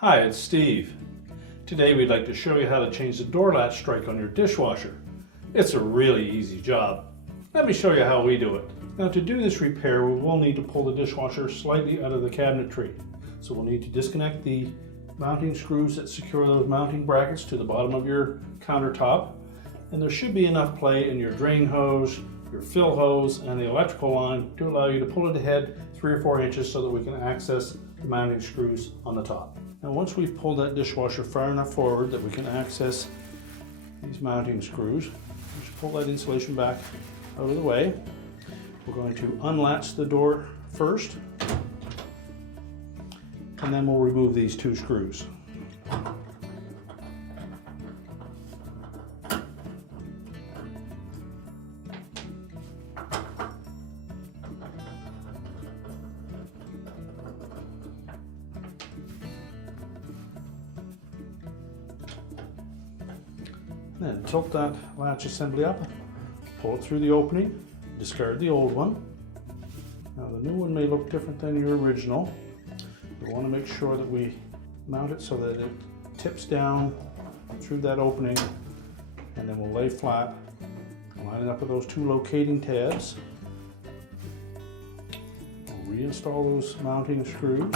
Hi, it's Steve. Today we'd like to show you how to change the door latch strike on your dishwasher. It's a really easy job. Let me show you how we do it. Now to do this repair, we will need to pull the dishwasher slightly out of the cabinetry. So we'll need to disconnect the mounting screws that secure those mounting brackets to the bottom of your countertop. And there should be enough play in your drain hose, your fill hose, and the electrical line to allow you to pull it ahead 3 or 4 inches so that we can access the mounting screws on the top. Now once we've pulled that dishwasher far enough forward that we can access these mounting screws, just pull that insulation back out of the way. We're going to unlatch the door first, and then we'll remove these 2 screws. Then tilt that latch assembly up, pull it through the opening, discard the old one. Now the new one may look different than your original. We want to make sure that we mount it so that it tips down through that opening, and then we'll lay flat, line it up with those 2 locating tabs. We'll reinstall those mounting screws.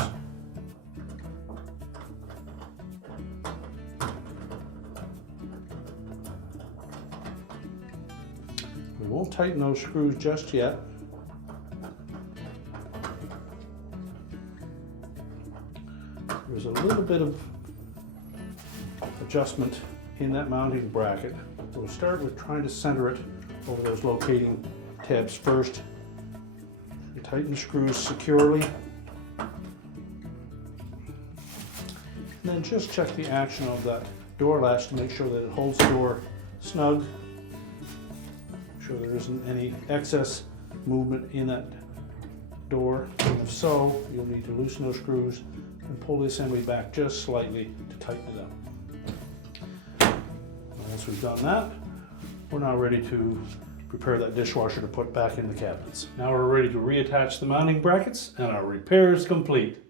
We won't tighten those screws just yet. There's a little bit of adjustment in that mounting bracket. We'll start with trying to center it over those locating tabs first. You tighten the screws securely. And then just check the action of that door latch to make sure that it holds the door snug. Sure there isn't any excess movement in that door, and if so, you'll need to loosen those screws and pull the assembly back just slightly to tighten it up. Once we've done that, we're now ready to prepare that dishwasher to put back in the cabinets. Now we're ready to reattach the mounting brackets, and our repair is complete.